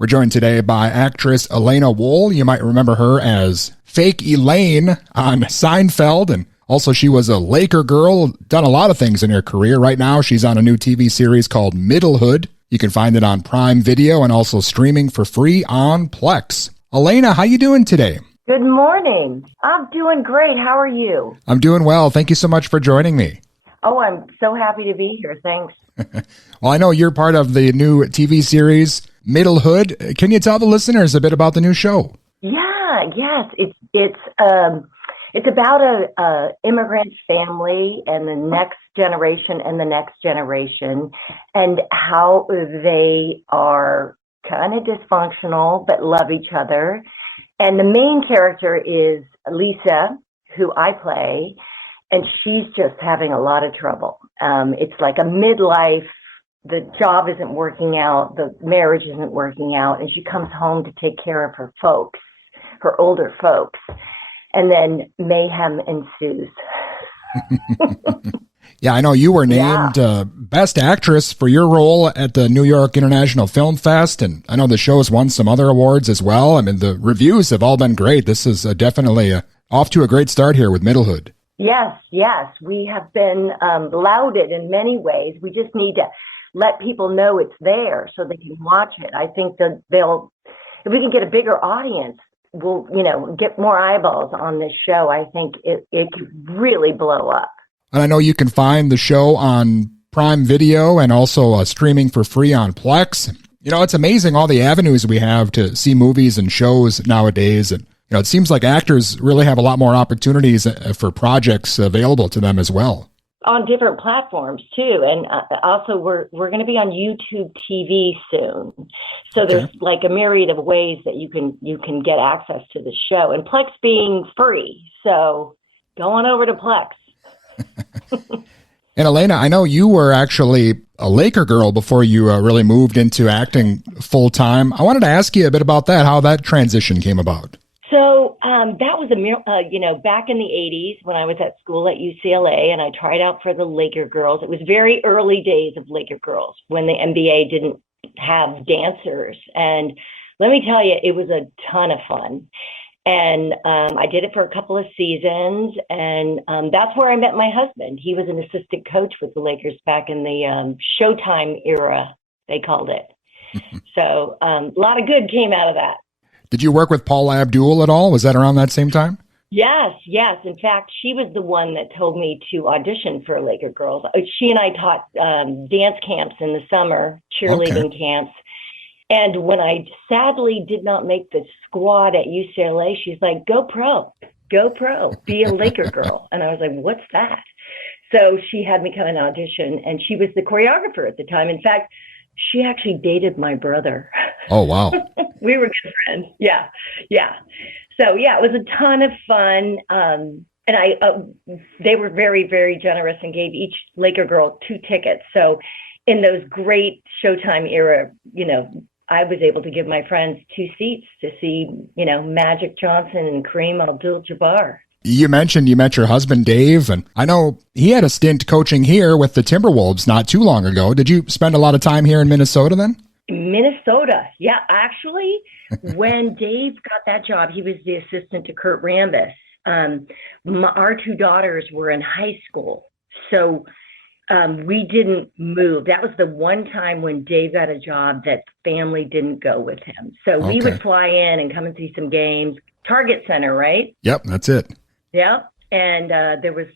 We're joined today by actress Elena Wohl. You might remember her as Fake Elaine on Seinfeld, and also she was a Laker girl, done a lot of things in her career. Right now, she's on a new TV series called Middlehood. You can find it on Prime Video and also streaming for free on Plex. Elena, how you doing today? Good morning. I'm doing great. How are you? I'm doing well. Thank you so much for joining me. Oh, I'm so happy to be here. Thanks. Well, I know you're part of the new TV series Middlehood. Can you tell the listeners a bit about the new show? Yes. It's about a immigrant family and the next generation and the next generation, and how they are kind of dysfunctional but love each other. And the main character is Lisa, who I play, and she's just having a lot of trouble. It's like a midlife. The job isn't working out, the marriage isn't working out, and she comes home to take care of her folks, her older folks, and then mayhem ensues. Yeah, I know you were named Best Actress for your role at the New York International Film Fest, and I know the show has won some other awards as well. I mean, the reviews have all been great. This is definitely off to a great start here with Middlehood. Yes. We have been lauded in many ways. We just need to let people know it's there so they can watch it. I think that if we can get a bigger audience, we'll, get more eyeballs on this show. I think it could really blow up. And I know you can find the show on Prime Video and also streaming for free on Plex. It's amazing all the avenues we have to see movies and shows nowadays. And, it seems like actors really have a lot more opportunities for projects available to them as well. On different platforms too, and also we're going to be on YouTube TV soon. So there's like a myriad of ways that you can get access to the show, and Plex being free. So go on over to Plex. And Elena, I know you were actually a Laker girl before you really moved into acting full time. I wanted to ask you a bit about that, how that transition came about. So that was back in the 80s when I was at school at UCLA, and I tried out for the Laker girls. It was very early days of Laker girls when the NBA didn't have dancers. And let me tell you, it was a ton of fun. And I did it for a couple of seasons, and that's where I met my husband. He was an assistant coach with the Lakers back in the Showtime era, they called it. So a lot of good came out of that. Did you work with Paula Abdul at all? Was that around that same time? Yes. In fact, she was the one that told me to audition for Laker Girls. She and I taught dance camps in the summer, cheerleading camps. And when I sadly did not make the squad at UCLA, she's like, go pro, be a Laker girl. And I was like, what's that? So she had me come and audition, and she was the choreographer at the time. In fact, she actually dated my brother. Oh, wow. We were good friends. Yeah. So, it was a ton of fun. And they were very, very generous and gave each Laker girl 2 tickets. So in those great Showtime era, I was able to give my friends 2 seats to see, Magic Johnson and Kareem Abdul-Jabbar. You mentioned you met your husband, Dave, and I know he had a stint coaching here with the Timberwolves not too long ago. Did you spend a lot of time here in Minnesota then? Minnesota, yeah. Actually, when Dave got that job, he was the assistant to Kurt Rambis. Our 2 daughters were in high school, so we didn't move. That was the one time when Dave got a job that family didn't go with him. So we would fly in and come and see some games. Target Center, right? Yep, that's it. Yep. And there was,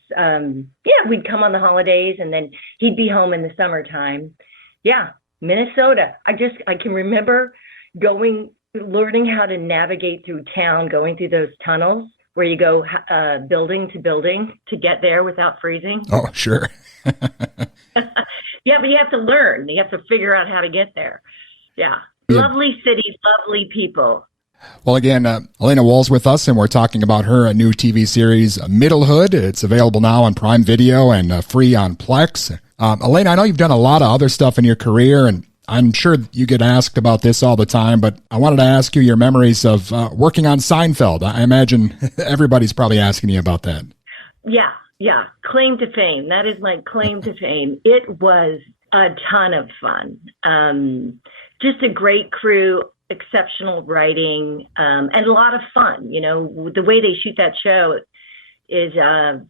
we'd come on the holidays, and then he'd be home in the summertime. Yeah, Minnesota. I can remember learning how to navigate through town, going through those tunnels where you go building to building to get there without freezing. Oh, sure. Yeah, but you have to learn. You have to figure out how to get there. Yeah. Lovely cities, lovely people. Well, again, Elena Wohl's with us, and we're talking about her new TV series, Middlehood. It's available now on Prime Video and free on Plex. Elena, I know you've done a lot of other stuff in your career, and I'm sure you get asked about this all the time, but I wanted to ask you your memories of working on Seinfeld. I imagine everybody's probably asking you about that. Yeah. Claim to fame. That is my claim to fame. It was a ton of fun. Just a great crew. exceptional writing, and a lot of fun. You know, the way they shoot that show is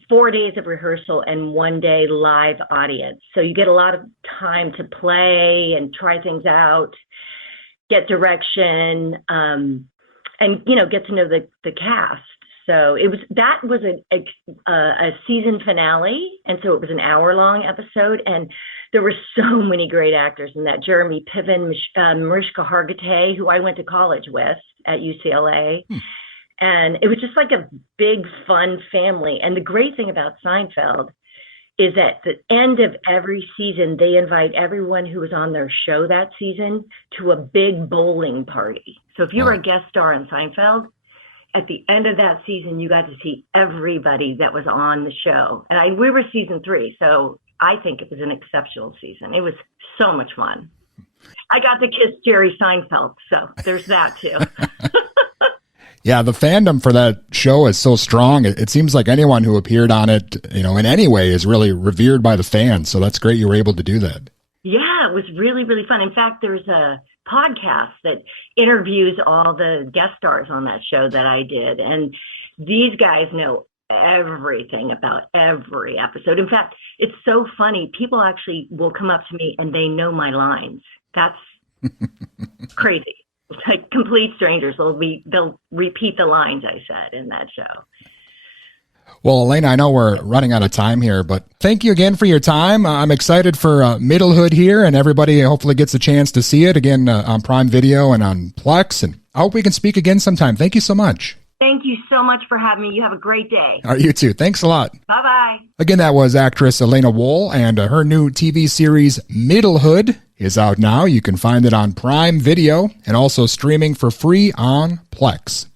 4 days of rehearsal and 1 day live audience. So you get a lot of time to play and try things out, get direction, and, you know, get to know the cast. So that was a season finale. And so it was an hour-long episode. And there were so many great actors in that. Jeremy Piven, Mariska Hargitay, who I went to college with at UCLA. And it was just like a big, fun family. And the great thing about Seinfeld is at the end of every season, they invite everyone who was on their show that season to a big bowling party. So if you were a guest star on Seinfeld, at the end of that season, you got to see everybody that was on the show. And we were season 3, so I think it was an exceptional season. It was so much fun. I got to kiss Jerry Seinfeld, so there's that too. Yeah, the fandom for that show is so strong. It seems like anyone who appeared on it, you know, in any way is really revered by the fans. So that's great you were able to do that. Yeah, it was really, really fun. In fact, there's a podcast that interviews all the guest stars on that show that I did. And these guys know everything about every episode. In fact, it's so funny. People actually will come up to me and they know my lines. That's crazy. Like complete strangers. They'll repeat the lines I said in that show. Well, Elena, I know we're running out of time here, but thank you again for your time. I'm excited for Middlehood here, and everybody hopefully gets a chance to see it again on Prime Video and on Plex. And I hope we can speak again sometime. Thank you so much. Thank you so much for having me. You have a great day. All right, you too. Thanks a lot. Bye-bye. Again, that was actress Elena Wohl, and her new TV series, Middlehood, is out now. You can find it on Prime Video and also streaming for free on Plex.